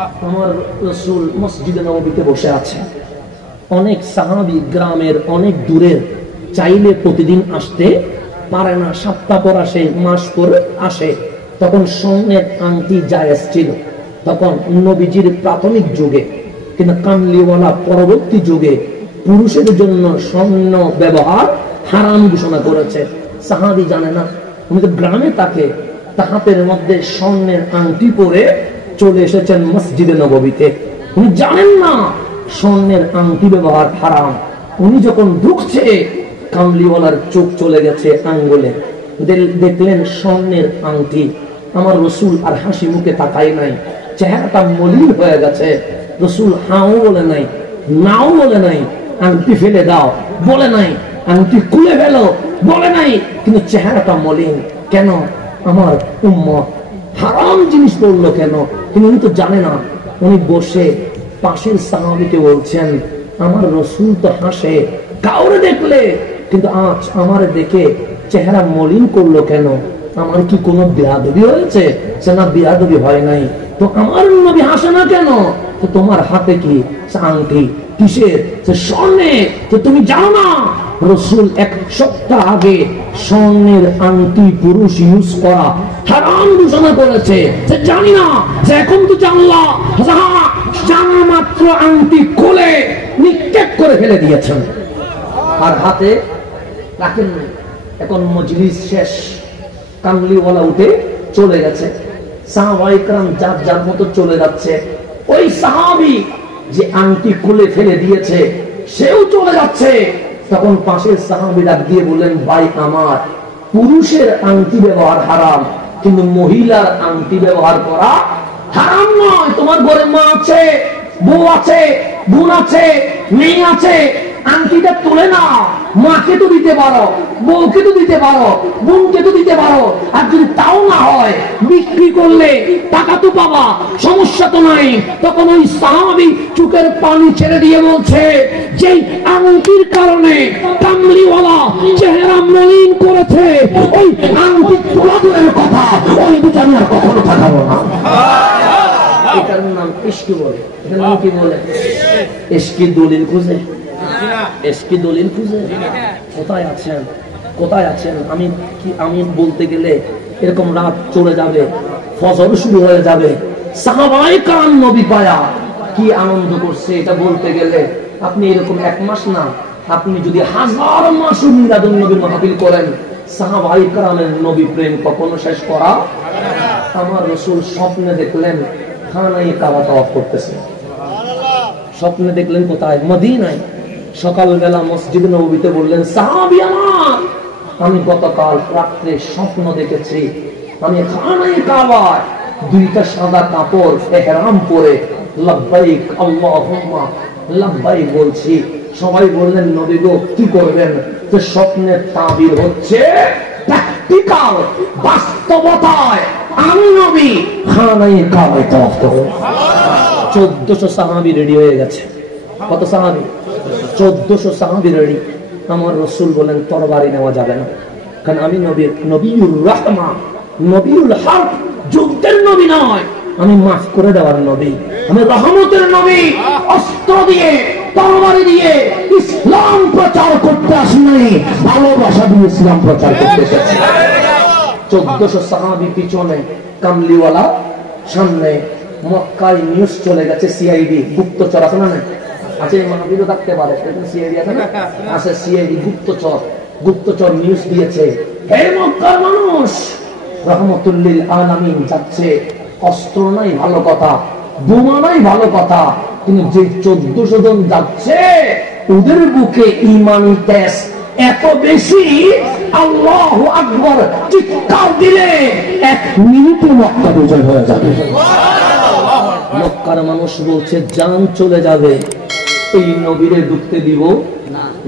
আমার রাসূল মসজিদে নববীতে বসে আছে, অনেক সাহাবী গ্রামের অনেক দূরের, চাইলে প্রতিদিন আসতে পারে না, সপ্তাহ পর আসে, মাস পর আসে। তখন স্বর্ণের আংটি জায়েজ ছিল তখন নবীজির প্রাথমিক যুগে, কিন্তু কামলিওয়ালা পরবর্তী যুগে পুরুষের জন্য স্বর্ণ ব্যবহার হারাম ঘোষণা করেছে। সাহাবী জানে না, উনি তো গ্রামে থাকে, হাতের মধ্যে স্বর্ণের আংটি পরে চলে এসেছেন মসজিদে নববীতে। উনি জানেন না স্বর্ণের আংটি ব্যবহার হারাম। উনি যখন ঢুকছে, কামলিওয়ালার চোখ চলে গেছে আঙ্গুলে, দেখলেন স্বর্ণের আংটি। আমার রাসূল আর হাসি মুখে তাকায় নাই, চেহারাটা মলিন হয়ে গেছে। রাসূল হাও বলে নাই, নাও বলে নাই, আংটি ফেলে দাও বলে নাই, আংটি খুলে ফেলো বলে নাই, কিন্তু চেহারাটা মলিন। কেন? আমার উম্মত হারাম জিনিস পড়লো কেন? কিন্তু উনি তো জানে না। উনি বসে পাশের সাহাবীকে বলছেন, আমার রাসূল তো হাসে কাউরে দেখলে, কিন্তু আজ আমারে দেখে চেহারা মলিন করলো কেন? আমার কি কোনো বেয়াদবি হয়েছে? সে না, বেয়াদবি হয় নাই। তো আমার নবী হাসে না কেন? তো তোমার হাতে কি আংটি? কিসের? সে স্বর্ণের। তো তুমি জানো না রাসূল এক সপ্তাহ আগে স্বর্ণের আংটি পুরুষ ইউজ করা হারাম ঘোষণা করেছে। সে জানি না, সে এখন তো জানলা জানা মাত্র আংটি খুলে নিক্ষেপ করে ফেলে দিয়েছেন আর হাতে রাখেন নাই। এখন মজলিস শেষ, কামলিওয়ালা উঠে চলে গেছে, সাহাবায়ে কেরাম যার যার মতো চলে যাচ্ছে। ওই সাহাবী যে আংটি খুলে ফেলে দিয়েছে সেও চলে যাচ্ছে। তখন পাশের সাহাবী ডাক দিয়ে বললেন, ভাই আমার, পুরুষের আংটি ব্যবহার হারাম, কিন্তু মহিলার আংটি ব্যবহার করা হারাম নয়। তোমার ঘরে মা আছে, বউ আছে, বোন আছে, মেয়ে আছে, আংটিটা তুলে না, মাকে তো দিতে পারো, বউকে তো দিতে পারো, বোনকে তো দিতে পারো। আর যদি তাও না হয়, বিক্রি করলে টাকা তো পাবা, সমস্যা তো নাই। তখন ওই সাহাবী চোখের পানি ছেড়ে দিয়ে বলছে, যে আংটির কারণে কামলিওয়ালা চেহারা মলিন করেছে, ওই আংটি তোলা দূরের কথা, ওই বিচারে আর কখনো থাকাবো না। এটার নাম ইশকি বলে। এটার নাম কি বলে? ইশকি দলিল খুঁজে, ইশকি দলিল খুঁজে। কোথায় আছেন, কোথায় আছেন? আমি বলতে গেলে এরকম রাত চলে যাবে, ফজর শুরু হয়ে যাবে। সাহাবায়ে কেরাম নবী পায়া কি আনন্দ করছে এটা বলতে গেলে আপনি এরকম এক মাস না, আপনি যদি হাজার মাস মিলাদুন নবীর মাহফিল করেন, সাহাবায়ে কেরামের নবী প্রেম কখনো শেষ করা। আমার রাসূল স্বপ্নে দেখলেন খানায়ে কাবা তাওয়াফ করতেছে। স্বপ্নে দেখলেন কোথায়? মদিনায়। সকালবেলা মসজিদ নববীতে বললেন, সাহাবী আমার, আমি গতকাল রাত্রে স্বপ্ন দেখেছি আমি খানায়ে কাবায় দুইটা সাদা কাপড় ইহরাম পরে লাব্বাইক আল্লাহুম্মা লাব্বাইক বলছি। সবাই বললেন, নবী গো কি করবেন? যে স্বপ্নের তাবির হচ্ছে প্র্যাকটিক্যাল, বাস্তবতায় আমি নবী খানায়ে কাবায় তাওয়াফ করব। 1400 সাহাবী রেডি হয়ে গেছে। কত সাহাবী? 1400 সাহাবী রেডি। আমার রাসূল বলেন, তরবারি নেওয়া যাবে না, কারণ আমি নবীউর রাহমা, নবীউল হক, যুদ্ধের নবী নয়, আমি মাফ করে দেওয়ার নবী, আমি রহমতের নবী। অস্ত্র দিয়ে, তরবারি দিয়ে ইসলাম প্রচার করতে আসি নাই, ভালোবাসা দিয়ে ইসলাম প্রচার করতে এসেছি। 1400 সাহাবী পিছনে, কামলিওয়ালা সামনে। মক্কায় নিউজ চলে গেছে, সিআইডি গুপ্তচর আছে না? আছে, মাহফিলও থাকতে পারে, সিআইডি আছে না? আছে, সিআইডি গুপ্তচর নিউজ দিয়েছে, হে মক্কার মানুষ, রহমতুল লিল আলামিন যাচ্ছে। অস্ত্র নাই ভালো কথা, বোমা নাই ভালো কথা, কিন্তু যে 1400 জন যাচ্ছে ওদের বুকে ঈমানি তেজ এত বেশি, আল্লাহু আকবার চিৎকার দিলে 1 মিনিটে মক্কা বিজয় হয়ে যাবে। মক্কার মানুষ বলছে, জান চলে যাবে, এই নবীরে ঢুকতে দিব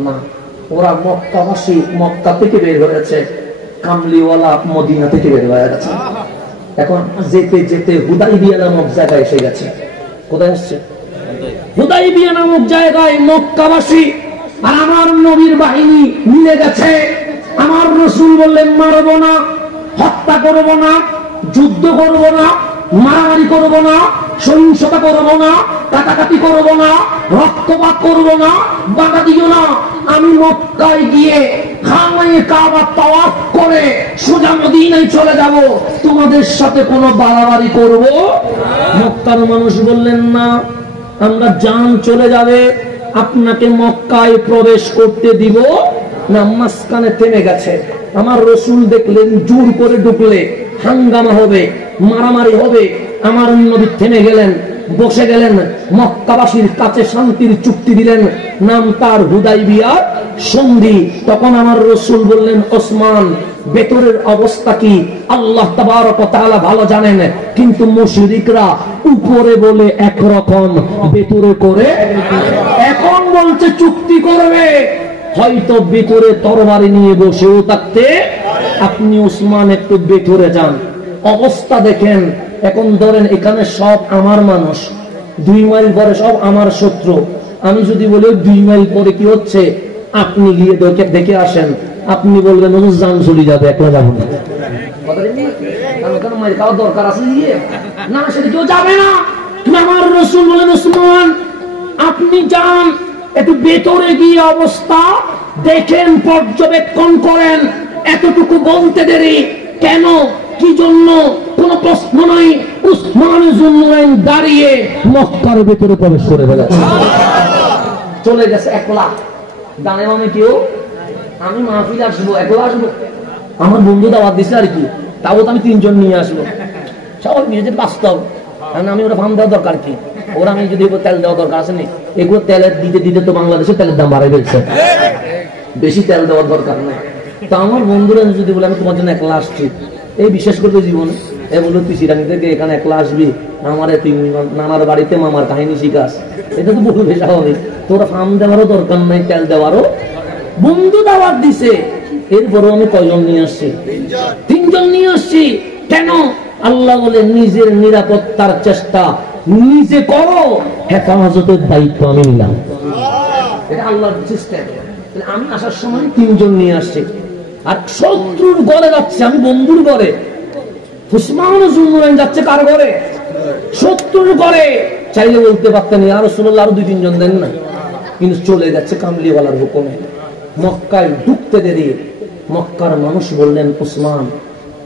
না। ওরা মক্কাবাসী মক্কা থেকে বের হয়েছে, কামলিওয়ালা মদিনা থেকে বের হয়ে গেছে। এখন যেতে যেতে হুদাইবিয়া নামক জায়গায় এসে গেছে। কোথায় আসছে? হুদাইবিয়া নামক জায়গায় মক্কাবাসী আর আমার নবীর বাহিনী মিলে গেছে। আমার রাসূল বললেন, মারবো না, হত্যা করবো না, যুদ্ধ করবো না, মারামারি করবো না, সহিংসতা করব না, কাটাকাটি করব না, রক্তপাত করব না, বাধা দিও না। আমি মক্কায় গিয়ে খানায়ে কাবা তাওয়াফ করে সোজা মদিনায় চলে যাব, তোমাদের সাথে কোনো বাড়াবাড়ি করব। মক্কার মানুষ বললেন না, আমরা জান চলে যাবে, আপনাকে মক্কায় প্রবেশ করতে দিব না। মাঝখানে থেমে গেছে। আমার রসুল দেখলেন জোর করে ঢুকলে হাঙ্গামা হবে, মারামারি হবে। আমার নবী থেমে গেলেন, বসে গেলেন, মক্কাবাসীর কাছে শান্তির চুক্তি দিলেন, নাম তার হুদাইবিয়া সন্ধি। তখন আমার রসুল বললেন, ওসমান ভেতরের অবস্থা কি আল্লাহ তাবারক ওয়া তাআলা ভালো জানেন, কিন্তু মুশরিকরা উপরে বলে একরকম, ভেতরে করে। এখন বলছে চুক্তি করবে, হয়তো ভেতরে তরবারি নিয়ে বসেও থাকতে। আপনি ওসমান একটু ভেতরে যান, অবস্থা দেখেন। এখন ধরেন এখানে সব আমার মানুষ, 2 মাইল পরে সব আমার শত্রু। আমি যদি বলি 2 মাইল পরে কি হচ্ছে, আপনি গিয়ে দেখে আসেন, আপনি বলবেন জান চলে যাবে, একলা যাবো না। খাওয়ার দরকার আছে না, সেটা কেউ যাবে না। আমার রসুল বলেন, ওসমান আপনি যান, একটু ভেতরে গিয়ে অবস্থা দেখেন, পর্যবেক্ষণ করেন। এতটুকু বলতে দেরি কেন, কি জন্য, কোন প্রশ্ন নাই। উসমান যুন্নুরাইন দাঁড়িয়ে মক্কার ভেতরে প্রবেশ করে ফেলেছে, চলে গেছে একলা। ডানে বামে কেউ, আমি মাহফিলে আসবো, একলা আসবো, আমার বন্ধু দাওয়াত দিছে আর কি, তাও তো আমি 3 জন নিয়ে আসবো। সবাই নিজেদের বাস্তব, আমি ওরা ফার্ম দেওয়ার দরকার কি, ওরা আমি যদি তেল দেওয়া দরকার আছে না, এগুলো তেলের দিতে দিতে তো বাংলাদেশে তেলের দাম বাড়াই ফেলছে, বেশি তেল দেওয়ার দরকার নেই। তো আমার বন্ধুরা যদি বলে আমি তোমার জন্য একলা আসছি, এই বিশেষ করে জীবনে এ বললো তুই সিরানি থেকে এখানে একলা আসবি, আমার তুই নানার বাড়িতে মামার কাহিনী শিখাস, এটা তো বহু বেশা হবে। তোরা ফার্ম দেওয়ারও দরকার নাই, তেল দেওয়ারও। বন্ধু দাওয়াত দিছে, এরপরও আমি কয়জন নিয়ে আসছি, 3 জন নিয়ে আসছি। কেন? আল্লাহ বলে নিজের নিরাপত্তার চেষ্টা নিজে করো, হেফাজতের দায়িত্ব আমি নিলাম। এটা আল্লাহর সিস্টেম। আমি আসার সময় 3 জন নিয়ে আসছি, আর শত্রুর ঘরে যাচ্ছে, আমি বন্ধুর ঘরে। উসমান যুন্নুরাইন যাচ্ছে কার ঘরে? শত্রুর ঘরে। চাইলে বলতে পারতেন ইয়া রাসূলুল্লাহ আরো 2-3 জন দেন না, কিন্তু চলে যাচ্ছে কামলিওয়ালার হুকুমে। মক্কায় ঢুকতে দেরি, মক্কার মানুষ বললেন, উসমান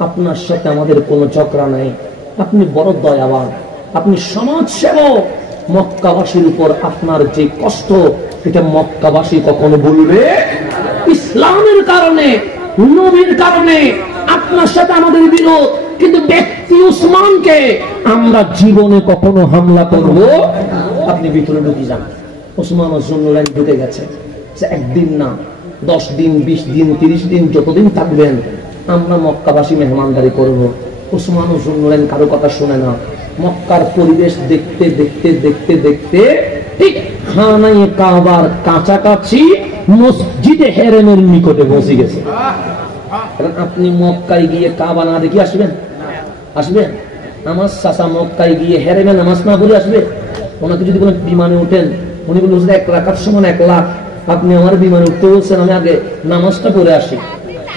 আপনার সাথে আমাদের কোনো ঝগড়া নাই, আপনি বড় দয়াবান, আপনি সমাজ সেবক। মক্কাবাসীর উপর আপনার যে কষ্ট, এটা মক্কাবাসী কখনো ভুলবে? ইসলামের কারণে, নবীর কারণে আপনার সাথে আমাদের বিরোধ, কিন্তু ব্যক্তি উসমানকে আমরা জীবনে কখনো হামলা করব। আপনি ভিতরে ঢুকে যান। উসমান যুন্নুরাইন ঢুকে গেছে। একদিন না, 10 দিন, 20 দিন, 30 দিন, যতদিন থাকবেন আমরা মক্কাবাসী মেহমানদারি করব। উসমান যুন্নুরাইন কারো কথা শুনে না। মক্কার পরিবেশ দেখতে দেখতে দেখতে দেখতে ঠিক খানায়ে কাবার কাছাকাছি মসজিদে হেরেমের নিকটে পৌঁছে গেছে। আপনি মক্কায় গিয়ে কাবা না দেখি আসবেন? আসবেন? নামাজ চাচা মক্কায় গিয়ে হেরেমে নামাজ না পড়ে আসবে? ওনাকে যদি কোনো বিমানে উঠেন, উনি বলছেন 1 রাকাত সমান 1 লাখ, আপনি আমার বিমানে উঠতে বলছেন, আমি আগে নামাজটা পড়ে আসি,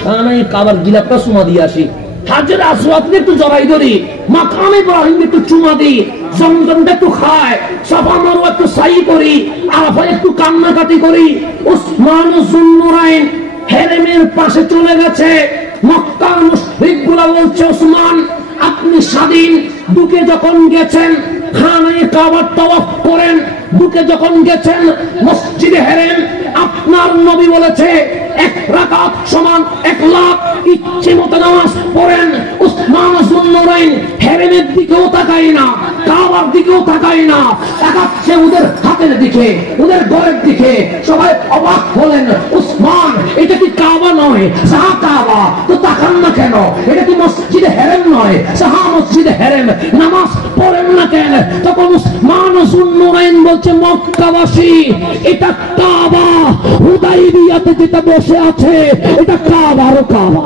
খানায়ে কাবার গিলাফটা চুমা দিয়ে আসি, হাজরে আসওয়াদকে একটু জড়াই ধরি, মাকাম ইব্রাহিমকে একটু চুমা দিই, জমজমটা একটু খায়, সাফা মারওয়া একটু সাই করি, আরাফায় একটু কান্নাকাটি করি। উসমান যুন্নুরাইন হেরেমের পাশে চলে গেছে। মক্কার মুশরিকগুলো বলছে, ওসমান আপনি স্বাধীন, ঢুকে যখন গেছেন খানায়ে কাবার তাওয়াফ করেন, ঢুকে যখন গেছেন মসজিদে হেরেম, আপনার নবী বলেছে 1 রাকাত সমান 1 লাখ, ইচ্ছে মতো নামাজ পড়েন। উসমান যুন্নুরাইন হেরেমের দিকেও তাকায় না, কাবার দিকেও তাকায় না, তাকাচ্ছে ওদের হাতের দিকে, ওদের ঘরের দিকে। সবাই অবাক হলেন, উসমান এটা কি কাবা নয়, সাহা কাবা, তো তাকান না কেন? এটা কি মসজিদে হেরেম নয়, সাহা মসজিদে হেরেম, নামাজ পড়েন না কেন? তখন উসমান যুন্নুরাইন বলছে, মক্কাবাসী এটা কাবা, হুদাইবিয়াতে যেটা বসে আছে এটা কাবারও কাবা।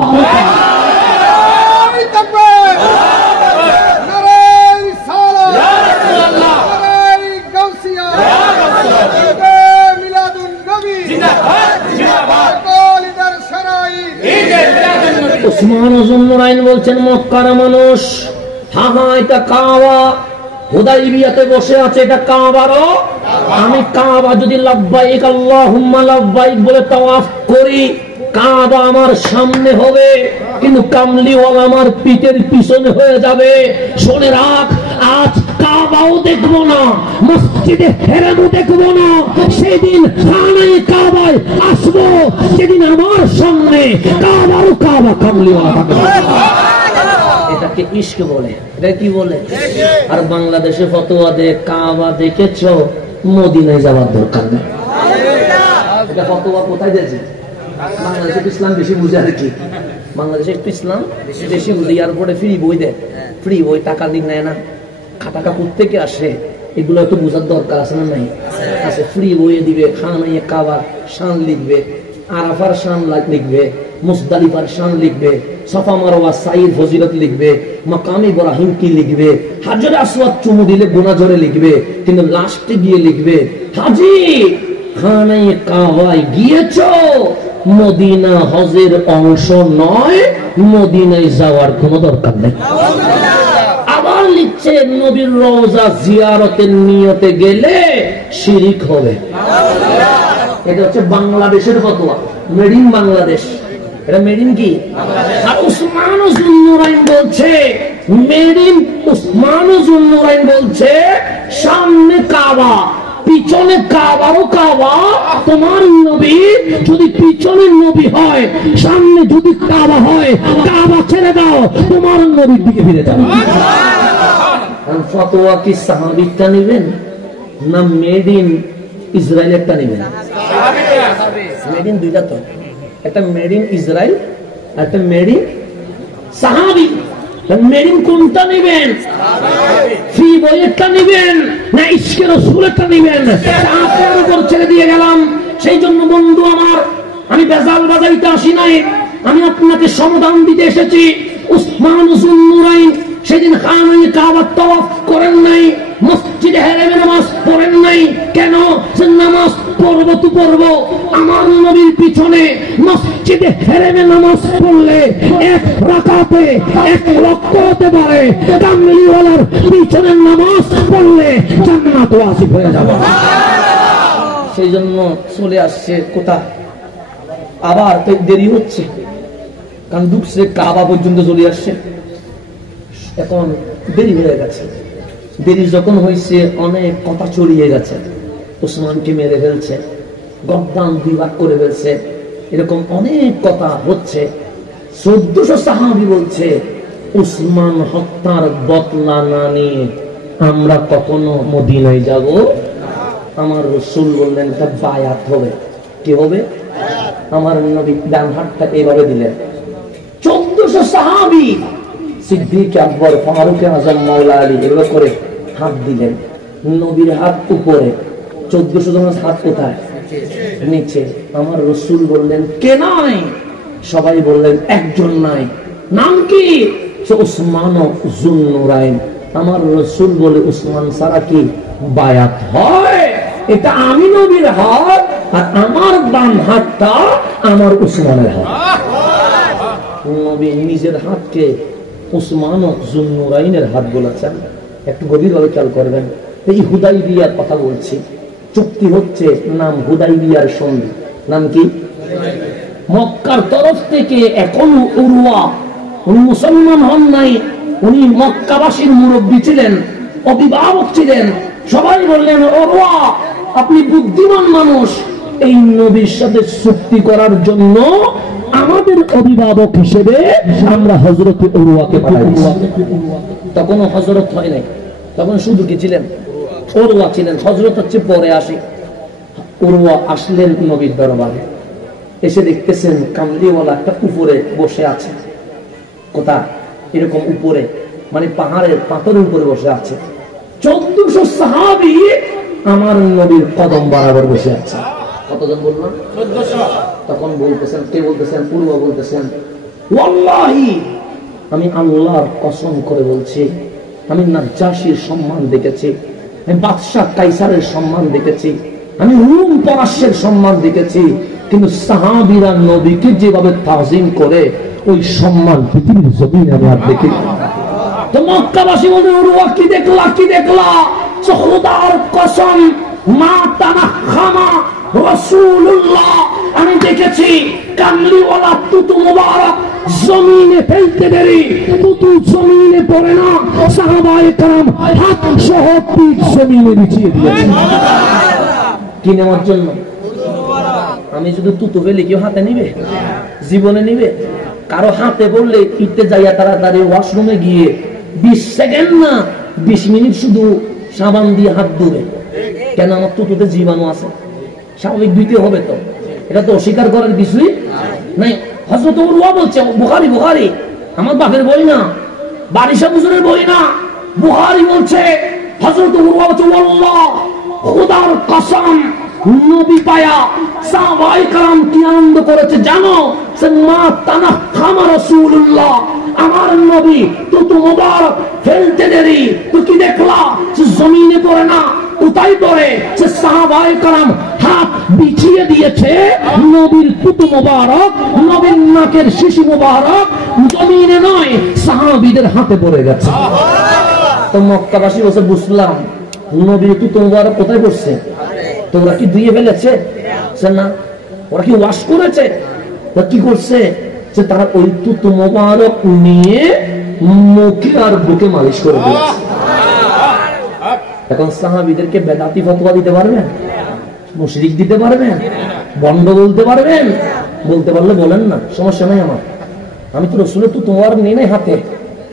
উসমান যুন্নুরাইন বলছেন, মক্কার মানুষ, হা হা এটা কাবা, হুদাইবিয়াতে বসে আছে, এটা কাবারও। আমি কাবা যদি লাব্বাইক আল্লাহুম্মা লাব্বাইক বলে তাওয়াফ করি, কাবা আমার সামনে হবে, কিন্তু কামলিওয়ালা আমার পিঠের পিছনে হয়ে যাবে। শুনে রাখ, আজ কাবাও দেখবো না, মসজিদে হেরামও দেখবো না, সেদিন খানায় কাবায় আসবো যেদিন আমার সামনে কাবারও কাবা কামলিওয়ালা থাকবে। এটাকে ইশক বলে। এটা কি বলে? আর বাংলাদেশে ফতোয়া দেয় কাবা দেখেছো, মদিনায় যাওয়ার দরকার নেই। এটা ফতোয়া কোথায় দিয়েছে? বাংলাদেশে ইসলাম বেশি বুঝে আর কি। বাংলাদেশে একটু ইসলাম বেশি বুঝে। এয়ারপোর্টে ফ্রি বই দেয়, ফ্রি বই, টাকা দিন নেয় না। টাকা কোত্থেকে আসে এগুলো একটু বোঝার দরকার আছে না? নাই আছে। ফ্রি বইয়ে দিবে, খানায় কাবার শান লিখবে, আরাফার শান লিখবে, মুজদালিফার শান লিখবে, সাফা মারওয়া সাইর ফজিলত লিখবে, মাকাম ইব্রাহিম কি লিখবে, হাজরে আসওয়াদ চুমু দিলে গুনাহ ঝরে লিখবে, কিন্তু লাস্টে গিয়ে লিখবে হাজি খানায় কাবায় গিয়েছো, মদিনা হজের অংশ নয়, মদিনায় যাওয়ার কোনো দরকার নেই। আবার লিখছে নবীর রওজা জিয়ারতের নিয়তে গেলে শিরিক হবে। এটা হচ্ছে বাংলাদেশের ফতোয়া, মেড ইন বাংলাদেশ। এটা মেড ইন কি? আর উসমান যুন্নুরাইন বলছে, মেড ইন উসমান যুন্নুরাইন বলছে সামনে কাবা, পিছনে কাবারও কাবা। তোমার নবী যদি পিছনের নবী হয়, সামনে যদি কাবা হয়, কাবা ছেড়ে দাও, তোমার নবীর দিকে ফিরে যাও। ফতোয়া কি সাহাবীরটা নেবেন না মেড ইন ইসরায়েলেরটা নেবেন? মেড ইন দুইটা তো, একটা মেড ইন ইসরায়েল, একটা মেড ইন সাহাবী। মেড ইন কোনটা নেবেন? ফ্রি বইয়েরটা নেবেন না ইশকে রাসূলেরটা নেবেন? আপনার উপর ছেড়ে দিয়ে গেলাম। সেই জন্য বন্ধু আমার, আমি বেজাল বাজাইতে আসি নাই, আমি আপনাকে সমাধান দিতে এসেছি। উসমান যুন্নুরাইন সেদিন খানায় কাবা তাওয়াফ করেন নাই, মসজিদে হেরামে নামাজ পড়েন নাই। কেন? যে নামাজ পড়বো তো পড়বো, আমার নবীর পিছনে মসজিদে হেরামে নামাজ পড়লে এক রাকাতে এক লক্ষ হতে পারে, কামলিওয়ালার পিছনে নামাজ পড়লে জান্নাত ওয়াজিব হয়ে যাবে। সেই জন্য চলে আসছে কোথায়? আবার তো দেরি হচ্ছে, কারণ ঢুকছে কাবা পর্যন্ত চলে আসছে, এখন দেরি হয়ে গেছে। দেরি যখন হয়েছে, অনেক কথা ছড়িয়ে গেছে। উসমানকে মেরে ফেলছে, গদ্দান বিভাগ করে ফেলছে, এরকম অনেক কথা হচ্ছে। 1400 সাহাবী বলছে উসমান হত্যার বদলা না নিয়ে আমরা কখনো মদিনায় যাব। আমার রাসূল বললেন তা বায়াত হবে। কি হবে? আমার নবী ডান হাতটা এইভাবে দিলেন। 1400 সাহাবী, সিদ্দিক আকবর, ফারুক আযম, মাওলা আলী এগুলো করে হাত দিলেন। নবীর হাত উপরে, 1400 জনের হাত কোথায়? নিচে। আমার রাসূল বললেন কে নাই? সবাই বললেন একজন নাই। নাম কি? উসমান যুন্নুরাইন। আমার রাসূল বলে উসমান ছাড়া কি বায়াত হয়? এটা আমি নবীর হাত, আর আমার বাম হাতটা আমার উসমানের হাত। নবী নিজের হাতকে উসমান যুন্নুরাইনের হাত বলেছেন। একটু গভীরভাবে খেয়াল করবেন। এই হুদাইবিয়ার কথা বলছি, চুক্তি হচ্ছে, নাম হুদাইবিয়ার সন্ধি। নাম কি? মক্কার তরফ থেকে এখনো উরওয়া, উনি মুসলমান হন নাই, উনি মক্কাবাসীর মুরব্বী ছিলেন, অভিভাবক ছিলেন। সবাই বললেন উরওয়া আপনি বুদ্ধিমান মানুষ, এই নবীর সাথে চুক্তি করার জন্য আমাদের অভিভাবক হিসেবে আমরা হযরত উরওয়াকে পাঠাইছি। তখনও হযরত হয় নাই, তখন শুধু কি ছিলেন? উরওয়া ছিলেন। হযরত হচ্ছে পরে আসে। উরওয়া আসলেন নবীর দরবারে, এসে দেখতেছেন কামলিওয়ালা একটা উপরে বসে আছে। কোথায়? এরকম উপরে, মানে পাহাড়ের পাথরের উপরে বসে আছে। 1400 সাহাবী আমার নবীর কদম বরাবর বসে আছে। কতজন বললাম? 1400। তখন বলতেছেন, কে বলতেছেন? উরওয়া বলতেছেন ওয়াল্লাহি আমি আল্লাহর কসম করে বলছি, আমি নাজ্জাশীর সম্মান দেখেছি, আমি বাদশাহ কাইসারের সম্মান দেখেছি, আমি রুম পরাশের সম্মান দেখেছি, কিন্তু সাহাবীরা নবীকে যেভাবে তাজিম করে ওই সম্মান পৃথিবীর জমিনে আমি আর দেখি। তো মক্কাবাসী বলতে ওরা কি দেখলা কি দেখলা? খোদার কসম মা তানাখামা রাসূলুল্লাহ, আমি দেখেছি কামলিওয়ালা তুতু মুবারক জমিনে ফেলতে দেরি, তুতু জমিনে পড়ে না, সাহাবায়ে কেরাম হাত সহ পিঠ জমিনে বিছিয়ে দিয়েছে। কি নেওয়ার জন্য? আমি শুধু তুতু ফেলে কেউ হাতে নিবে? জীবনে নিবে? কারো হাতে পড়লে পিঠতে যাইয়া তাড়াতাড়ি ওয়াশরুমে গিয়ে 20 সেকেন্ড না 20 মিনিট শুধু সাবান দিয়ে হাত ধুবে। কেন? আমার তুতুতে জীবাণু আছে, স্বাভাবিক দিতে হবে। তো এটা তো অস্বীকার করার কিছুই নাই। হযরত উরওয়া বলছে, বুখারী বুখারী আমার বাপের বই না, বারিশা হুজুরের বই না, বুখারী বলছে, হযরত উরওয়া বলছে আল্লাহ খোদার কসম নবী পায়া সাহাবায়ে কেরাম কি আনন্দ করেছে জানো? সে মা তানাখামা রাসূলুল্লাহ, আমার নবী তুতু মুবারক ফেলতে দেরি, তো কি দেখলা? সে জমিনে পড়ে না, কোথায় পড়ে? সে সাহাবায়ে কেরাম হাত বিছিয়ে দিয়েছে, নবীর তুতু মুবারক, নবীর নাকের শিশি মুবারক জমিনে নয় সাহাবীদের হাতে পড়ে গেছে। তো মক্কাবাসী বসে বুঝলাম নবীর তুতু মুবারক কোথায় পড়ছে? তোমরা কি ধুয়ে ফেলেছে? না, ওরা কি ওয়াশ করেছে? ওরা কি করছে? যে তারা ওই তুতু মুবারক নিয়ে মুখে আর বুকে মালিশ করে দিয়েছে। এখন সাহাবীদেরকে বেদাতি ফতোয়া দিতে পারবেন? মুশরিক দিতে পারবেন? বন্ড বলতে পারবেন? বলতে পারলে বলেন না, সমস্যা নাই আমার। আমি তো রাসূলের তুতু মুবারক নিয়ে নাই হাতে,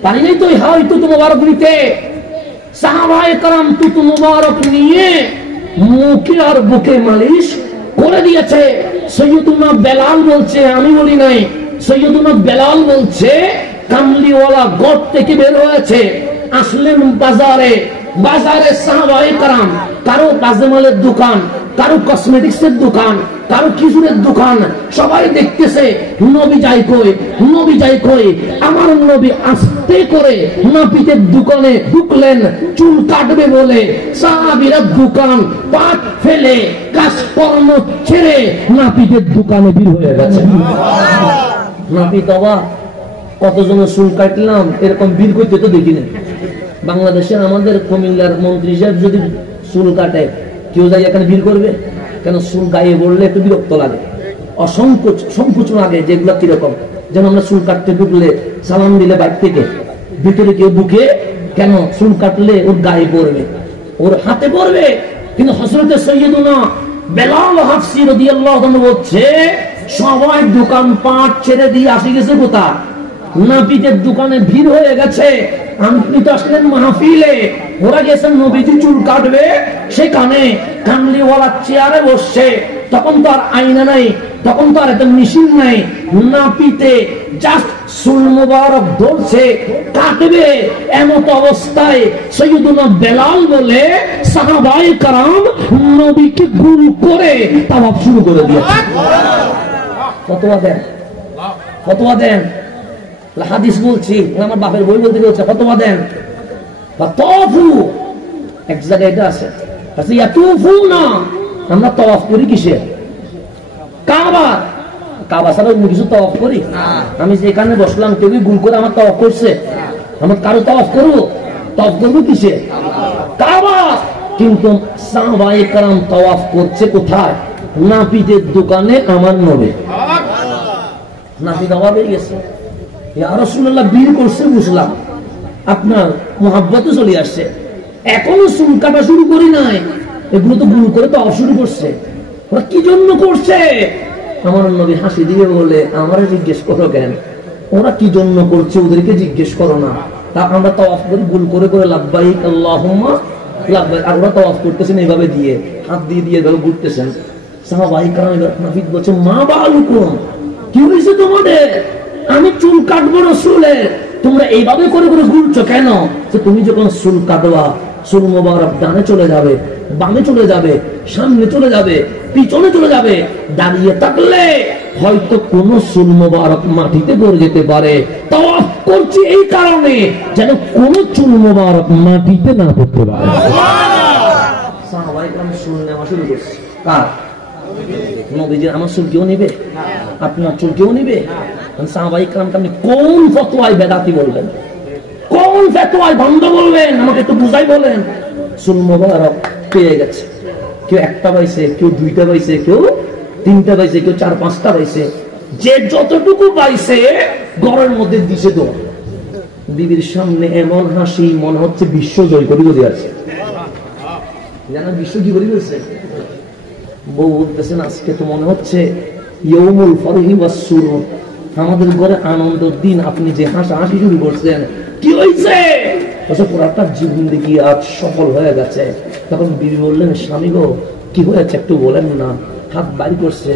পারি নাই তো ওই তুতু মুবারক নিতে। সাহাবায়ে কেরাম তুতু মুবারক নিয়ে মুখে আর বুকে মালিশ করে দিয়েছে। সৈয়দুনা বেলাল বলছে, আমি বলি নাই, সৈয়দুনা বেলাল বলছে কামলিওয়ালা গড় থেকে বের হয়েছে, আসলেন বাজারে। বাজারে সাহাবায়ে কেরাম কারো কাজেমালের দোকান, কারো কসমেটিক্সের দোকান, কারো খিজুরের দোকান, সবাই দেখতেছে নবী যাই কই, নবী যাই কই। আমার নবী আস্তে করে নাপিতের দোকানে ঢুকলেন চুল কাটবে বলে। সাহাবীরা দোকান পাট ফেলে কাজকর্ম ছেড়ে নাপিতের দোকানে বের হয়ে গেছে। নাপিত অবাক, কতজনের চুল কাটলাম, এরকম বীর করতে তো দেখিনি। বাংলাদেশের আমাদের কুমিল্লার মন্ত্রী সাহেব যদি চুল কাটে, কেউ যাই এখানে ভিড় করবে? কেন? চুল গায়ে পড়লে একটু বিরক্ত লাগে, সংকোচ লাগে। যেগুলো কিরকম, যেন আমরা চুল কাটতে ঢুকলে সালাম দিলে বাইর থেকে ভিতরে কেউ ঢুকে, কেন? চুল কাটলে ওর গায়ে পড়বে, ওর হাতে পড়বে। কিন্তু হযরত সৈয়দুনা বেলাল হাফসি রাদিয়াল্লাহু আনহু বলছে সবাই দোকান পাট ছেড়ে দিয়ে আসি গেছে কোথায়? নাপিতের দোকানে ভিড় হয়ে গেছে। আপনি তো আসলেন মাহফিলে, ওরা গেছেন নবীজি চুল কাটবে সেখানে কামলিওয়ালা চেয়ারে বসছে। তখন তো আর আয়না নাই, তখন তো আর একটা মেশিন নাই, নাপিতে জাস্ট চুল মুবারক ধরছে কাটবে। এমত অবস্থায় সৈয়দুনা বেলাল বলে সাহাবায়ে কেরাম নবীকে গুল করে তাওয়াফ শুরু করে দিয়েছে। ফতোয়া দেন, ফতোয়া দেন। হাদিস বলছি, আমার বাপের বই বলতে বলছে ফতোয়া দেন। বা তওয়াফু এক জায়গায় এটা আছে, আচ্ছা ইয়াতুফু না, আমরা তওয়াফ করি কিসে? কাবা। কাবা ছাড়া অন্য কিছু তওয়াফ করি? আমি যেখানে বসলাম কেউ গুল করে আমার তওয়াফ করছে? আমার কারো তওয়াফ করবো? তওয়াফ করবো কিসে? কাবা। কিন্তু সাহাবায়ে কেরাম তওয়াফ করছে কোথায়? নাপিতের দোকানে আমার নবী। নাপিত অবাক হয়ে গেছে, ইয়া রাসূলুল্লাহ বীর করছে বুঝলাম, আপনার মুহাব্বতে চলে আসছে, এখনো চুল কাটা শুরু করি নাই, এগুলো তো গুল করে তওয়াফ শুরু করছে। ওরা কি জন্য করছে? আমার নবী হাসি দিয়ে বলে, আমারে জিজ্ঞেস করো কেন? ওরা কি জন্য করছে ওদেরকে জিজ্ঞেস করো না। তা আমরা তওয়াফ করি গুল করে করে লাব্বাইক আল্লাহুম্মা লাব্বাইক, আর ওরা তওয়াফ করতেছেন এইভাবে দিয়ে হাত দিয়ে দিয়ে এভাবে ঘুরতেছেন। সাহাবায়ে কেরাম নাপিত বলছে মা বালুকুম, কি হয়েছে তোমাদের? আমি চুল কাটবো রাসূলের, তোমরা এইভাবে করে করে ঘুরছো কেন? যে তুমি যখন চুল কাটবা চুল মোবারক ডানে চলে যাবে, বামে চলে যাবে, সামনে চলে যাবে, পিছনে চলে যাবে। দাঁড়িয়ে থাকলে হয়তো কোন চুল মোবারক মাটিতে পড়ে যেতে পারে। তাওয়াফ করছি এই কারণে যেন কোন চুল মোবারক মাটিতে না পড়তে পারে। সাহাবায়ে কেরাম চুল নেওয়া শুরু করছে। কার? নবীজির। আমার চুল কেউ নিবে? আপনার চুল কেউ নিবে? সাহাবায়ে কেরামকে আপনি কোন ফতোয়ায় বেদাতি বলবেন? কোন কোন ফতোয়ায় বন্ধ বলবেন আমাকে একটু বুঝাই বলেন। চুল মোবারক পেয়ে গেছে, কেউ একটা পাইছে, কেউ দুইটা পাইছে, কেউ তিনটা পাইছে, কেউ চার পাঁচটা পাইছে, যে যতটুকু পাইছে ঘরের মধ্যে দিছে তো বিবির সামনে এমন হাসি মনে হচ্ছে বিশ্ব জয় করে বসে আছে। জানা বিশ্ব কি করে বলছে? বউ বলতেছেন আজকে তো মনে হচ্ছে ইয়ৌমুল ফরহি ওয়াস সুরুর, আমাদের ঘরে আনন্দের দিন, আপনি যে হাসি শুরু করছেন, কি হয়েছে? পুরাটা জীবন দেখি আজ সফল হয়ে গেছে। তখন বিবি বললেন স্বামী গো কি হয়েছে একটু বলেন না। হাত বাড়ি করছে,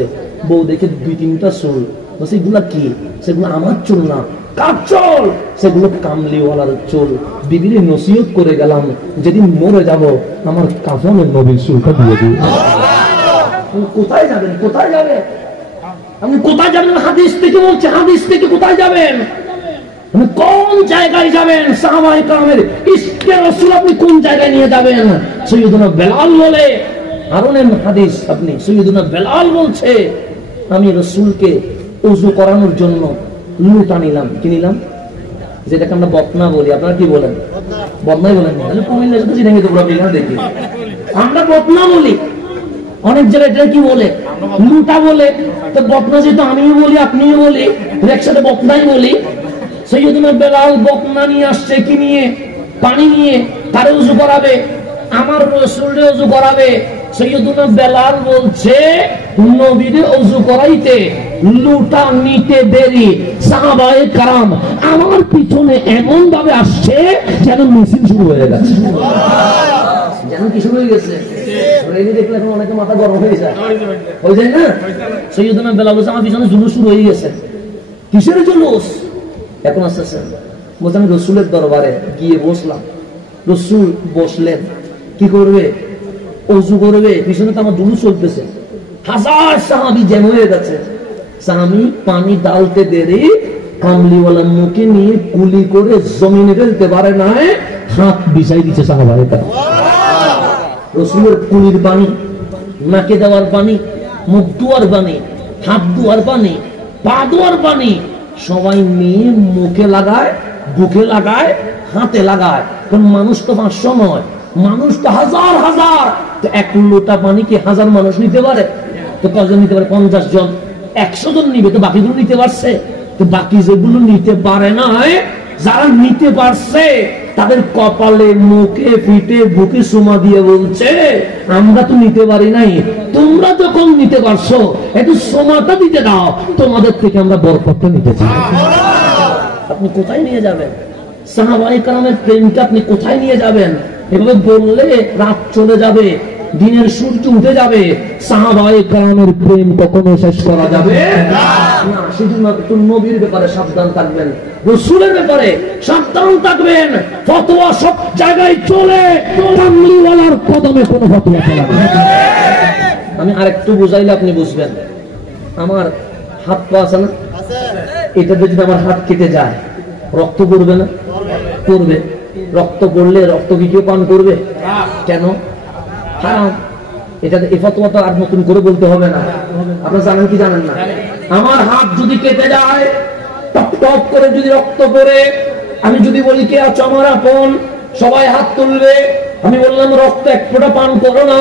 বউ দেখে দুই তিনটা চুল, বলছে এগুলা কি? সেগুলো আমার চুল না, কার চুল? সেগুলো কামলিওয়ালার চুল। বিবির নসিহত করে গেলাম যেদিন মরে যাব আমার কাফনের নবীর চুলটা দিয়ে দিই। কোথায় যাবেন? কোথায় যাবেন আপনি? কোথায় যাবেন? হাদিস থেকে বলছে, হাদিস থেকে কোথায় যাবেন? কোন জায়গায় যাবেন? সাহাবায়ে কেরামের ইশকে রাসূল আপনি কোন জায়গায় নিয়ে যাবেন? সাইয়্যিদুনা বেলাল বলে আরো নেন হাদিস, আপনি সাইয়্যিদুনা বেলাল বলছে আমি রাসূলকে ওযু করানোর জন্য লুটা নিলাম। কি নিলাম? যেটাকে আমরা বদনা বলি, আপনারা কি বলেন? বদনাই বলেন। তাহলে কুমিল্লার সাথে চিনে গেছে পুরো বিঘা দেখি আমরা বদনা বলি, অনেক জায়গায় এটা কি বলে? লুটা বলে। তো বদনা যেহেতু আমিও বলি আপনিও বলি, একসাথে বদনাই বলি। সাইয়্যিদুনা বেলাল বদনা নিয়ে আসছে, কি নিয়ে? পানি নিয়ে। তারে ওযু করাবে, আমার রাসূলকে ওযু করাবে। সাইয়্যিদুনা বেলাল বলছে নবীকে ওযু করাইতে লুটা নিতে দেরি, সাহাবায়ে কেরাম আমার পিছনে এমন ভাবে আসছে যেন মিছিল শুরু হয়ে গেছে। যেন কি শুরু হয়ে গেছে? রেডি দেখলে এখন অনেকে মাথা গরম হয়ে যায়, হয়ে যায় না? সাইয়্যিদুনা বেলাল বলছে আমার পিছনে জুলুস শুরু হয়ে গেছে। কিসের জুলুস? এখন আসতেছে বলছে আমি রাসূলের দরবারে গিয়ে বসলাম। রাসূল বসলেন, কি করবে? ওযু করবে, পিছনে তো আমার জুলুস চলতেছে। হাজার সাহাবী জ্যাম হয়ে গেছে। সাহাবী পানি ডালতে দেরি, কামলিওয়ালা মুখে নিয়ে কুলি করে জমিনে ফেলতে পারে না, হাত বিছাই দিচ্ছে সাহাবায়ে কেরাম। রাসূলের কুলির পানি, নাকে দেওয়ার পানি, মুখ ধোয়ার পানি, হাত ধোয়ার পানি, পা ধোয়ার পানি সবাই নিয়ে মুখে লাগায়, বুকে লাগায়, হাতে লাগায়। কারণ মানুষ তো 500 নয়, মানুষ তো হাজার হাজার। তো এক লোটা পানি কি হাজার মানুষ নিতে পারে? তো কজন নিতে পারে? 50 জন। 100 জন নিবে, তো বাকিগুলো নিতে পারছে? তো বাকি যেগুলো নিতে পারে না, যারা নিতে পারছে তাদের কপালে, মুখে, পিঠে, বুকে সুমা দিয়ে বলছে আমরা তো নিতে পারি নাই, তোমরা যখন নিতে পারছো একটু সুমাটা দিতে দাও, তোমাদের থেকে আমরা বরকতটা নিতে চাই। আপনি কোথায় নিয়ে যাবেন? সাহাবায়ে কেরামের প্রেমটা আপনি কোথায় নিয়ে যাবেন? এভাবে বললে রাত চলে যাবে, দিনের সূর্য উঠে যাবে, সাহাবায়ে কেরামের প্রেম কখনো শেষ করা যাবে না। সেজন্য একটু নবীর ব্যাপারে সাবধান থাকবেন, রাসূলের ব্যাপারে সাবধান থাকবেন। ফতোয়া সব জায়গায় চলে, কামলিওয়ালার কদমে কোনো ফতোয়া চলে না। আমি আরেকটু বুঝাইলে আপনি বুঝবেন। আমার হাত পা আছে না, এটাতে যদি আমার হাত কেটে যায় রক্ত পড়বে না? পড়বে। রক্ত পড়লে রক্ত কি কেউ পান করবে? কেন? হারাম। এটা এই ফতোয়া তো আর নতুন করে বলতে হবে না, আপনারা জানেন কি জানেন না? আমার হাত যদি কেটে যায়, টপ টপ করে যদি রক্ত পড়ে, আমি যদি বলি কে আছো আমার আপন, সবাই হাত তুলবে। আমি বললাম রক্ত এক ফোঁটা পান করো না,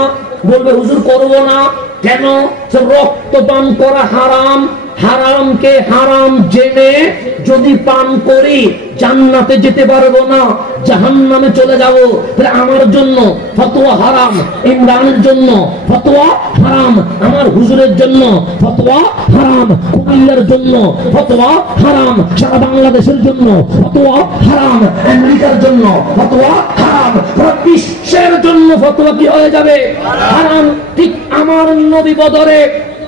বলবে হুজুর করবো না। কেন? রক্ত পান করা হারাম। হারামকে হারাম জেনে যদি পান করি জান্নাতে যেতে পারবো না, জাহান্নামে চলে যাব। তাহলে আমার জন্য ফতোয়া হারাম, ইমরানের জন্য ফতোয়া হারাম, আমার হুজুরের জন্য ফতোয়া হারাম, কুমিল্লার জন্য ফতোয়া হারাম, সারা বাংলাদেশের জন্য ফতোয়া হারাম, আমেরিকার জন্য ফতোয়া হারাম, বিশ্বের জন্য ফতোয়া কি হয়ে যাবে? হারাম। ঠিক আমার নবী বদরে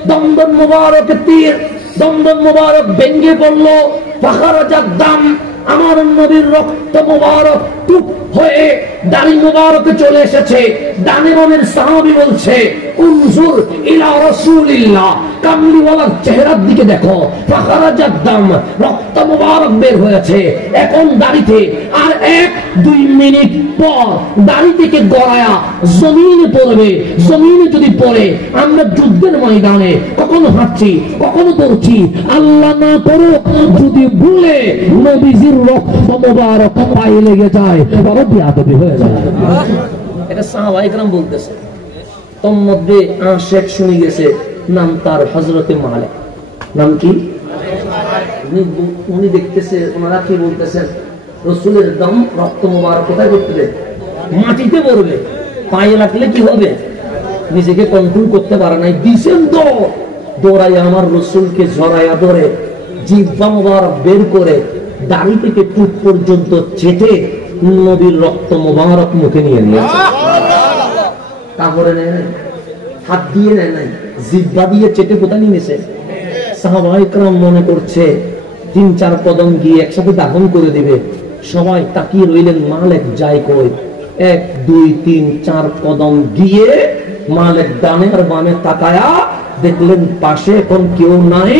দমদম মুবারক তীর, দমদম মুবারক ভেঙে পড়লো, ফাখারাজাত দাম, আমার নবীর রক্ত মুবারক টুপ হয়ে দাড়ি মুবারকে চলে এসেছে। ডানে বামের সাহাবী বলছে উনজুর ইলা রাসূলিল্লাহ কামলিওয়ালার চেহারার দিকে দেখো, ফাখারাজাত দাম, রক্ত মুবারক বের হয়েছে। এখন দাড়িতে আর 1-2 মিনিট পর দাড়ি থেকে গড়ায়া জমিনে পড়বে। জমিনে যদি পড়ে, আমরা যুদ্ধের ময়দানে কখনো হাঁটছি, কখনো দৌড়ছি, আল্লাহ না করো যদি ভুলে নবীজির রক্ত মুবারক পায়ে লেগে যায়, বড় বিয়াদবি হয়ে যায়। এটা সাহাবায়ে কেরাম বলতেছে। তোর মধ্যে আশেক শুনে গেছে, নাম তার হযরতে মালিক। নাম কি? উনি দেখতেছে, ওনারা কি বলতেছেন, রাসূলের দম রক্ত মুবারক কোথায় করতে, মাটিতে পড়বে, পায়ে লাগলে কি হবে, নিজেকে কন্ট্রোল করতে পারে নাই, দিছেন তো দৌড়াইয়া আমার রাসূলকে জড়াইয়া ধরে জিহ্বা মুবারক বের করে দাড়ি থেকে টুট পর্যন্ত চেটে নবীর রক্ত মুবারক মুখে নিয়ে নিয়েছে। তারপরে নেয় নাই, হাত দিয়ে নেয় নাই, জিহ্বা দিয়ে চেটে কোথায় নিয়েছে। সাহাবায়ে কেরাম মনে করছে 3-4 কদম গিয়ে একসাথে দাফন করে দিবে। সবাই তাকিয়ে রইলেন, মালিক যায় কই। 1, 2, 3, 4 কদম গিয়ে মালিক ডানে আর বামে তাকায়া দেখলেন পাশে এখন কেউ নাই,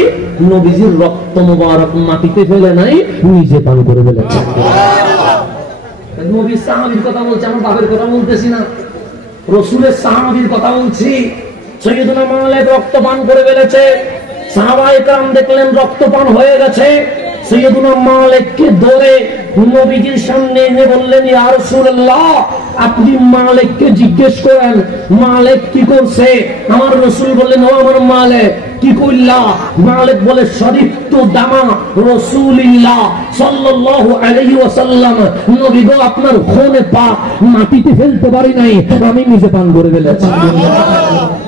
নবীজির রক্ত মুবারক মাটিতে ফেলে নাই, নিজে পান করে ফেলেছে। নবী সাহাবীর কথা বলছে, আমার বাপের কথা বলতেছি না, রাসূলের সাহাবীর কথা বলছি। সাইয়েদুনা মালিক রক্ত পান করে ফেলেছে। সাহাবায়ে কেরাম দেখলেন রক্ত পান হয়ে গেছে। সাইয়েদুনা মালিককে ধরে নবীজির সামনে এনে বললেন, ইয়া রাসূলুল্লাহ, আপনি মালিককে জিজ্ঞেস করেন মালিক কি করছে। আমার রাসূল বললেন, ও আমার মালিক কি কইলা? মালিক বলে, শরীফতু দামা রাসূলিল্লাহ সাল্লাল্লাহু আলাইহি ওয়াসাল্লাম, নবী গো আপনার খুনে পাক মাটিতে ফেলতে পারি নাই, আমি নিজে পান করে ফেলেছি।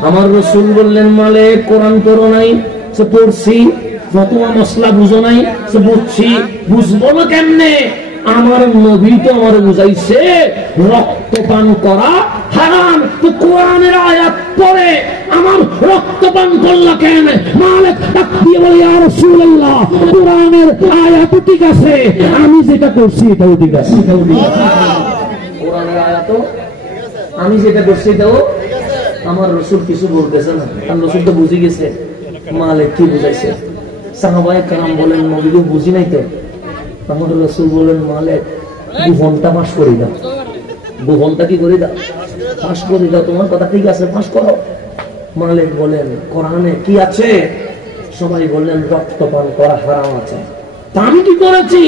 আমার রাসূল বললেন, মালিক কোরআন পড়ো নাই? সে পড়ছি। ফতোয়া মশলা বুঝো নাই? সে বুঝছি। বুঝবো না কেমনে? আমার নবী তো আমার বুঝাইছে রক্তপান করা হারাম, তো কোরআনের আয়াত পড়ে আমার রক্তপান করলা কেন? মালিক ডাক দিয়ে বলে, ইয়া রাসূলুল্লাহ, কোরআনের আয়াত ঠিক আছে, আমি যেটা করছি এটাও ঠিক আছে। কোরআনের আয়াত আমি যেটা করছি এটাও, আমার রাসূল কিছু বলতেছে না, কারণ রাসূল তো বুঝে গেছে মালিক কি বুঝাইছে। সাহাবায়ে কেরাম বলেন, নবী তো বুঝি নাই তো। আমার রাসূল বলেন, মালিক 2 ঘন্টা পাস করে দাও, 2 ঘন্টা কি করে দাও, পাস করে দাও, তোমার কথা ঠিক আছে, পাস করো। মালিক বলেন, কোরআনে কি আছে? সবাই বললেন, রক্ত পান করা হারাম আছে। তা আমি কি করেছি?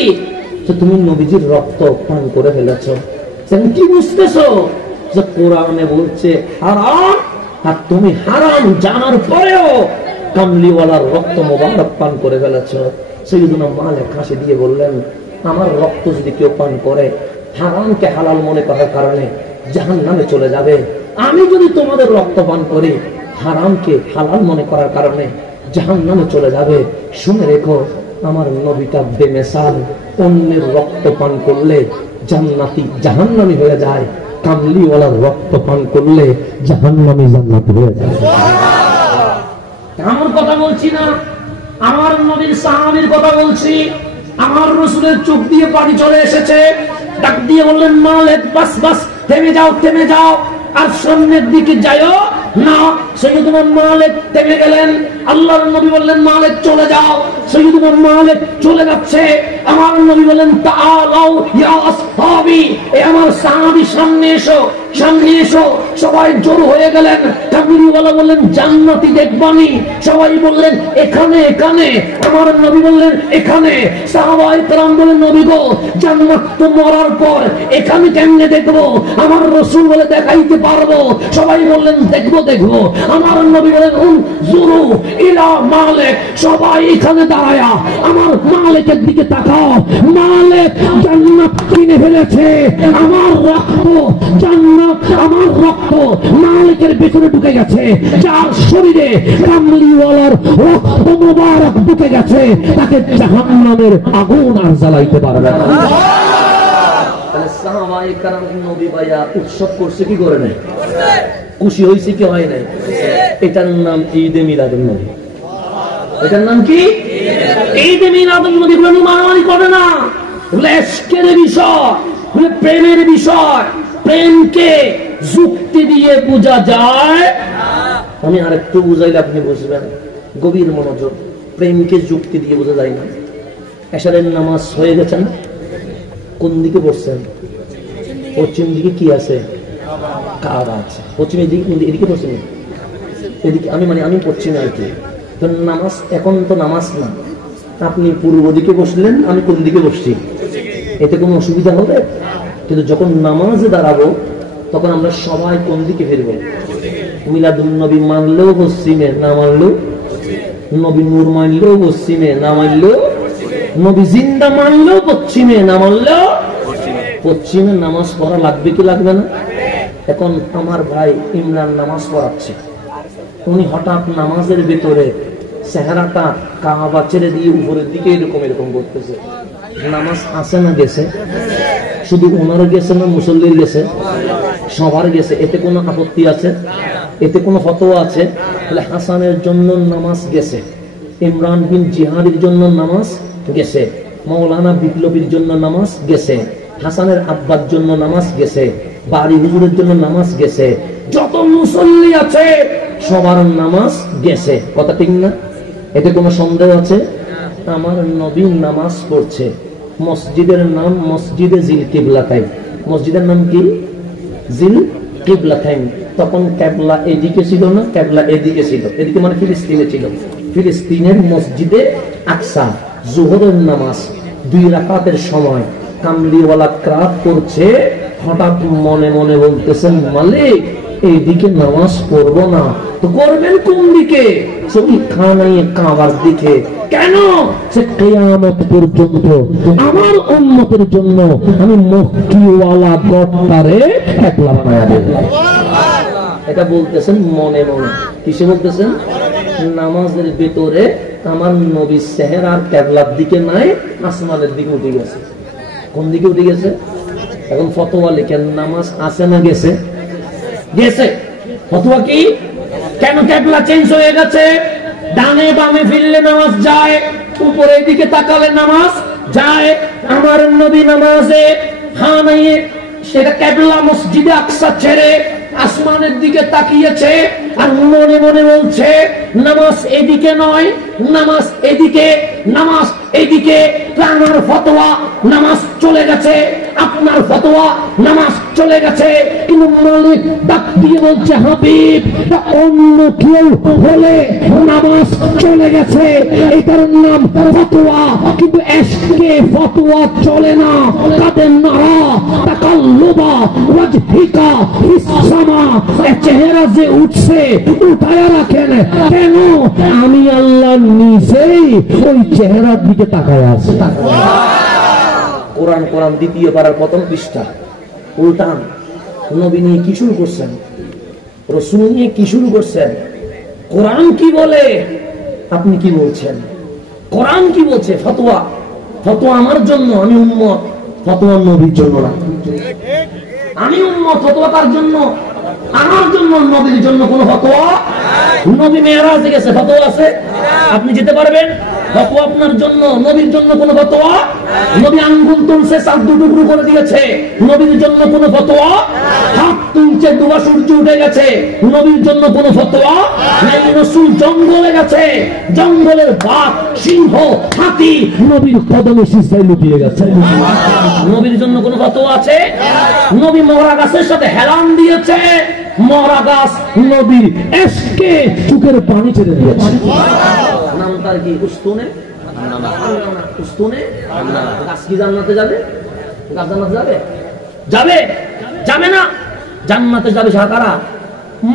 তুমি নবীজির রক্ত পান করে ফেলেছো। কি বুঝতেছো? যে কোরআনে বলছে হারাম, আর তুমি হারাম জানার পরেও কামলিওয়ালার রক্ত মুবারক পান করে ফেলেছ। সাইয়েদুনা মালিক হাসি দিয়ে বললেন, আমার রক্ত যদি কেউ পান করে হারামকে হালাল মনে করার কারণে জাহান্নামে চলে যাবে। আমি যদি তোমাদের রক্ত পান করি হারামকে হালাল মনে করার কারণে জাহান্নামে চলে যাবে। শুনে রেখো, আমার নবীটা বেমিসাল, অন্যের রক্ত পান করলে জান্নাতি জাহান্নামী হয়ে যায়, কামলিওয়ালার রক্ত পান করলে জাহান্নামী জান্নাতি হয়ে যায়। আমার কথা বলছি না, আমার নবীর সাহাবীর কথা বলছি। আমার রাসূলের চোখ দিয়ে পানি চলে এসেছে। ডাক দিয়ে বললেন, মালিক বাস বাস, থেমে যাও, থেমে যাও, আর সামনের দিকে যাও না। সাইয়েদুনা মালিক থেমে গেলেন। আল্লাহর নবী বললেন, মালিক চলে যাও। সাইয়েদুনা মালিক চলে যাচ্ছে। আমার নবী বললেন, তাআলাউ ইয়া আসহাবি, এ আমার সাহাবী সামনে এসো, সামনে এসো। সবাই জোর হয়ে গেলেন। কামলিওয়ালা বললেন, জান্নাতি দেখবানি? সবাই বললেন, এখানে এখানে। আমার নবী বললেন, এখানে। সাহাবায়ে কেরাম বলেন, নবী গো, জান্নাত তো মরার পর, এখানে কেমনে দেখবো? আমার রাসূল বলে, দেখাইতে পারবো। সবাই বললেন, দেখবো দেখবো। আমার নবী বলেন, উনজুরু ইলা মালিক, সবাই এখানে দাঁড়ায়া আমার মালিকের দিকে তাকাও। মালিক জান্নাত কিনে ফেলেছে। আমার রক্ত জান্নাত, আমার রক্ত মালিকের পেছনে ঢুকে গেছে। যার শরীরে কামলিওয়ালার রক্ত মুবারক ঢুকে গেছে, তাকে জাহান্নামের আগুন আর জ্বালাইতে পারবে না। সাহাবায়ে কেরাম নবী ভাইয়া উৎসব করছে কি করে নাই? খুশি হয়েছে কি হয় নাই? এটার নাম ঈদে মিলাদুন নবী। এটার নাম কি? ঈদে মিলাদুন নবী। মারামারি করে না, লেশকের বিষয়, প্রেমের বিষয়। প্রেমকে যুক্তি দিয়ে বোঝা যায়। আমি আরেকটু বুঝাইলে আপনি বুঝবেন। গভীর মনোযোগ, প্রেমকে যুক্তি দিয়ে বোঝা যায় না। এশারের নামাজ হয়ে গেছে না? কোন দিকে বসছেন? পশ্চিম দিকে কি আছে? কাবা আছে। পশ্চিমের দিকে এদিকে বসছেন? এদিকে আমি পশ্চিমে আর কি। তো নামাজ এখন তো নামাজ না, আপনি পূর্ব দিকে বসলেন, আমি কোন দিকে বসছি, এতে কোনো অসুবিধা হবে? কিন্তু যখন নামাজে দাঁড়াবো তখন আমরা সবাই কোন দিকে ফিরবো? মিলাদুন নবী মানলেও পশ্চিমে, না মানলেও, নবী নূর মানলেও পশ্চিমে, না মানলেও, নবী জিন্দা মানলেও পশ্চিমে, না মানলেও পশ্চিমে। নামাজ পড়া লাগবে কি লাগবে না? এখন আমার ভাই ইমরান নামাজ পড়াচ্ছে, উনি হঠাৎ নামাজের ভেতরে চেহারাটা কাবা ছেড়ে দিয়ে উপরের দিকে এরকম এরকম করতেছে, নামাজ আছে না গেছে? শুধু ওনার গেছে না মুসল্লির গেছে? সবার গেছে। এতে কোনো আপত্তি আছে? এতে কোনো ফতোয়া আছে? তাহলে হাসানের জন্য নামাজ গেছে, ইমরান বিন জিহাদির জন্য নামাজ গেছে, মাওলানা বিপ্লবীর জন্য নামাজ গেছে, হাসানের আব্বার জন্য নামাজ গেছে, বাড়ি হুজুরের জন্য নামাজ গেছে, যত মুসল্লি আছে সবার নামাজ গেছে। কথা ঠিক না? এতে কোনো সন্দেহ আছে? আমার নবী নামাজ পড়ছে, মসজিদের নাম মসজিদে জিল কিবলাতাইন। মসজিদের নাম কি? জিল কিবলাতাইন। তখন কেবলা এদিকে ছিল না, কেবলা এদিকে ছিল। এদিকে মানে ফিলিস্তিনে ছিল। ফিলিস্তিনের মসজিদে আকসা জোহরের নামাজ 2 রাকাতের সময় কামলিওয়ালা ক্রাত করছে, হঠাৎ মনে মনে বলতেছেন, মালিক এইদিকে নামাজ পড়বো না তো করবেন কোন দিকে? কাবার দিকে। কেন? সে কিয়ামত পর্যন্ত আমার উম্মতের জন্য আমি মক্কিওয়ালা গড়টারে একলা বানায়া দেব। এটা বলতেছেন মনে মনে। কিসে বলতেছেন? নামাজের ভিতরে আমার নবীর চেহারা আর কিবলার দিকে নাই, আসমানের দিকে উঠে গেছে। কোন দিকে উঠে গেছে? এখন ফতোয়া লিখেন, নামাজ আছে না গেছে? গেছে। ফতোয়া কি? কেন কিবলা চেঞ্জ হয়ে গেছে? ডানে বামে ফিরলে নামাজ যায়, উপরের দিকে তাকালে নামাজ যায়। আমার নবী নামাজে হানায়ে সেটা কিবলা মসজিদে আকসা ছেড়ে আসমানের দিকে তাকিয়েছে আর মনে মনে বলছে, নামাজ এদিকে নয়, নামাজ এদিকে, নামাজ এদিকে। আমার ফতোয়া নামাজ চলে গেছে, আপনার ফতোয়া নামাজ চলে গেছে। ইমাম মালিক ডাক দিয়ে বলছে, হাবিব অন্য কেউ হলে নামাজ চলে গেছে, এটার নাম ফতোয়া। কিন্তু এশকে ফতোয়া চলে না। কাদের নারা তাকাল্লুবা ওয়াজহিকা ফিস সামা, চেহারা যে উঠছে উঠায়া রাখেন। কেন? আমি আল্লাহ নিজেই ওই চেহারার দিকে তাকায় আছি। কোরআন কোরআন দ্বিতীয় পারার প্রথম পৃষ্ঠা উল্টান। নবী নিয়ে কি শুরু করছেন? রাসূল নিয়ে কি শুরু করছেন? কোরআন কি বলে, আপনি কি বলছেন? কোরআন কি বলছে? ফতোয়া। ফতোয়া আমার জন্য, আমি উম্মত, ফতোয়া নবীর জন্য না। আমি উম্মত, ফতোয়া তার জন্য, আমার জন্য। নবীর জন্য কোনো ফতোয়া? নবী মেরাজে গেছে, ফতোয়া আছে? আপনি যেতে পারবেন? ফতোয়া আপনার জন্য। নবীর জন্য কোনো ফতোয়া? নবী আঙ্গুল তুলছে, চাঁদ টুকরো করে দিয়েছে, নবীর জন্য কোনো ফতোয়া? হাত তুলছে, দুবা সূর্য উঠে গেছে, নবীর জন্য কোনো ফতোয়া? নাই। রাসূল জঙ্গলে গেছে, জঙ্গলের বাঘ, সিংহ, হাতি নবীর কদমে সিজদায় লুটিয়ে গেছে, নবীর জন্য কোনো ফতোয়া আছে? নবী মরা গাছের সাথে হেলান দিয়েছে, মরা গাছ নবীর এশকে চোখের পানি ছেড়ে দিয়েছে। নাম তার কি? উস্তুনে। উস্তুনে গাছ কি জান্নাতে যাবে? গাছ জান্নাতে যাবে? যাবে? যাবে না। জান্নাতে যাবে সাকারা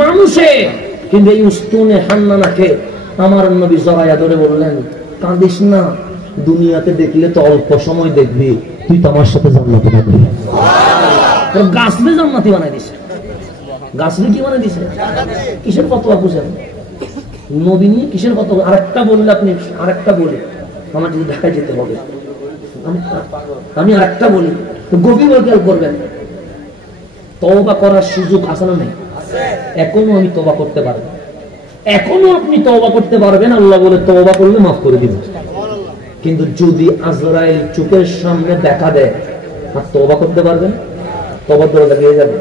মানুষে। কিন্তু এই উস্তুনে হান্নানাকে আমার নবী জড়াইয়া ধরে বললেন, কাঁদিস না, দুনিয়াতে দেখলে তো অল্প সময় দেখবি, তুই তো আমার সাথে জান্নাতে যাবি। গাছলে জান্নাতি বানাই দিছে। গাছলে কি বানাই দিছে? কিসের ফতোয়া বুঝেন? নবী নিয়ে কিসের ফতোয়া? আরেকটা বললে আপনি, আরেকটা বলি, আমার যদি ঢাকায় যেতে হবে, আমি আরেকটা বলি, গভীর খেয়াল করবেন। তওবা করার সুযোগ আছে না নেই? এখনো আমি তওবা করতে পারবো, এখনো আপনি তওবা করতে পারবেন। আল্লাহ বলে তওবা করলে মাফ করে দিব। কিন্তু যদি আজরাইল চোখের সামনে দেখা দেয়, আর তওবা করতে পারবেন? তওবার দরজা গিয়ে যাবে।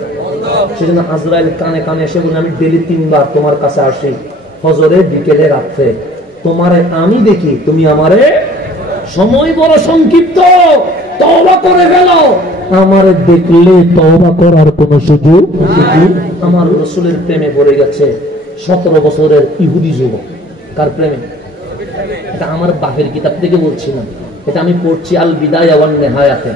সেজন্য আজরাইল কানে কানে এসে বলে, আমি ডেলি 3 বার তোমার কাছে আসি, ফজরে, বিকেলে, রাত্রে। তোমারে আমি দেখি, তুমি আমারে, সময় বড় সংক্ষিপ্ত, তওবা করে গেল। আমারে দেখলে তওবা করার কোন সুযোগ। আমার রাসূলের প্রেমে পড়ে গেছে 17 বছরের ইহুদি যুবক। কার প্রেমে? এটা আমার বাপের কিতাব থেকে বলছি না, এটা আমি পড়ছি আল বিদায়া ওয়ান নিহায়াতে,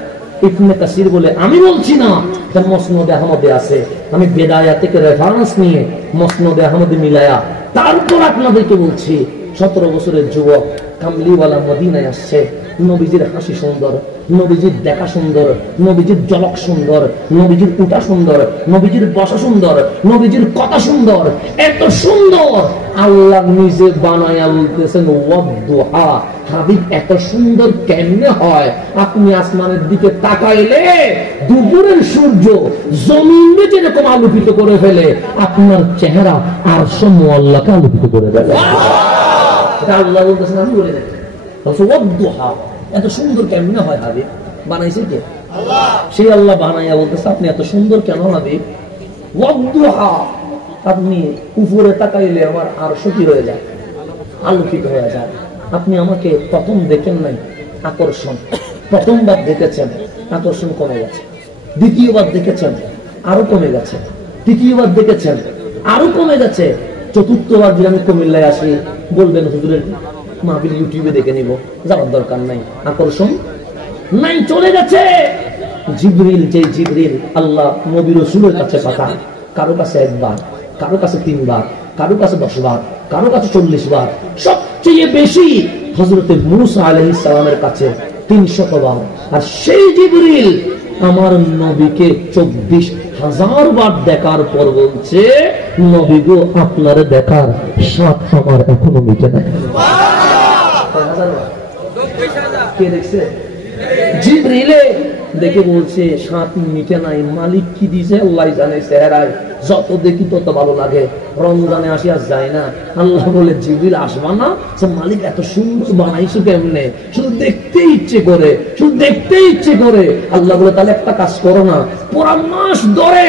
ইবনে কাসির বলে, আমি বলছি না, এটা মুসনাদে আহমদে আছে। আমি বিদায়া থেকে রেফারেন্স নিয়ে মুসনাদে আহমদে মিলায়া তারপর আপনাদেরকে বলছি। 17 বছরের যুবক কামলিওয়ালা মদিনায় আসছে। নবীজির হাসি সুন্দর, নবীজির দেখা সুন্দর, নবীজির জলক সুন্দর, নবীজির উঠা সুন্দর, নবীজির বসা সুন্দর, নবীজির কথা সুন্দর, এত সুন্দর আল্লাহ নিজে বানায়া বলতেছেন ওয়াদুহা, হাবিব এত সুন্দর কেমনে হয়? আপনি আসমানের দিকে তাকাইলে দুপুরের সূর্য জমিনে যেরকম আলোকিত করে ফেলে, আপনার চেহারা আর সমূহ আল্লাহকে আলোকিত করে ফেলে। এটা আল্লাহ বলতেছেন, আমি বলে দেখি ওয়াদুহা, এত সুন্দর কেমনে হয় হাবিব? বানাইছে কে? আল্লাহ। সেই আল্লাহ বানাইয়া বলতেছে আপনি এত সুন্দর কেন হাবিব? ওয়াদুহা, আপনি উপরে তাকাইলে আমার আরশ কি হয়ে যায়? আলোকিত হয়ে যায়। আপনি আমাকে প্রথম দেখেন নাই, আকর্ষণ, প্রথমবার দেখেছেন, আকর্ষণ কমে গেছে। দ্বিতীয়বার দেখেছেন, আরো কমে গেছে। তৃতীয়বার দেখেছেন, আরো কমে গেছে। চতুর্থবার যদি আমি কুমিল্লায় আসি, বলবেন হুজুরের মাহফিল ইউটিউবে দেখে নিব, যাওয়ার দরকার নাই, আকর্ষণ নাই, চলে গেছে। জিবরিল, যে জিবরিল আল্লাহ নবী রাসূলের কাছে পাঠান, কারো কাছে একবার, কারো কাছে 3 বার, কারো কাছে 10 বার, কারো কাছে 40 বার, সবচেয়ে বেশি হযরতে মূসা আলাইহিস সালামের কাছে 300 বার। আর সেই জিবরিল আমার নবীকে 24,000 বার দেখার পর বলছে, নবী গো আপনারে দেখার স্বাদ আমার এখনো মিটে নাই। কে দেখছে? জিবরিলে দেখে বলছে স্বাদ মিটে নাই। মালিক কি দিছে আল্লাহ জানে, চেহারায় যত দেখি তত ভালো লাগে। রমজানে আসি আর যায় না, আল্লাহ বলে জিবরিল আসবা না? মালিক এত সুন্দর বানাইছো কেমনে, শুধু দেখতে ইচ্ছে করে, শুধু দেখতে ইচ্ছে করে। আল্লাহ বলে তাহলে একটা কাজ করো না, পুরা মাস ধরে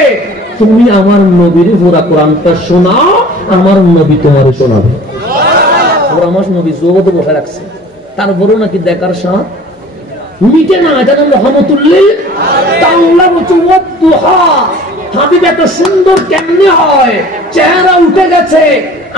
তুমি আমার নবীর পুরা কোরআনটা শোনাও, আমার নবী তোমারে শোনাবে। পুরা মাস নবী জগতে বসে রাখছে, তারপরেও নাকি দেখার স্বাদ মিটে না। এটা নাম রহমতুল্লিল আলামিন। হাবিব এত সুন্দর কেমনে হয়? চেহারা উঠে গেছে।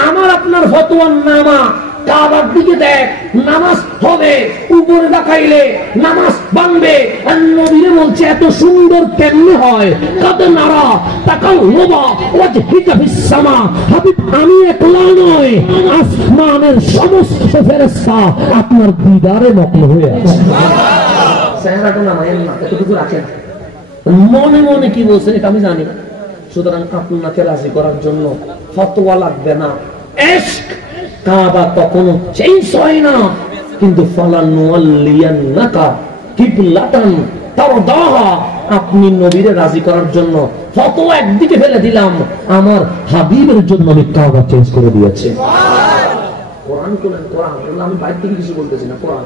আমার আপনার ফতোয়ার নামা, কাবার দিকে দেখ, নামাজ হবে, উপরে দেখাইলে নামাজ ভাঙবে। আর নবীরে বলছে এত সুন্দর কেমনে হয়? কাদ নারা তাকাল্লুবা ওয়াজহিকা ফিস সামা। হাবিব আমি একলা নয়, আসমানের সমস্ত ফেরেশতা আপনার দিদারে মগ্ন হয়ে আছে। চেহারাটা নামায়েন না, এতটুকু রাখেন। মনে মনে কি বলছে এটা আমি জানি। সুতরাং আপনাকে রাজি করার জন্য ফতোয়া লাগবে না। ইশক কাবা কখনো চেঞ্জ হয় না, কিন্তু ফালানুয়াল্লিয়ান্নাকা কিবলাতান তারদাহা, আপনি নবীরে রাজি করার জন্য ফতোয়া একদিকে ফেলে দিলাম, আমার হাবিবের জন্য আমি কাবা চেঞ্জ করে দিয়েছি। কোরআন কোরআন কোরআন, আমি বাইরে থেকে কিছু বলতেছি না, কোরআন।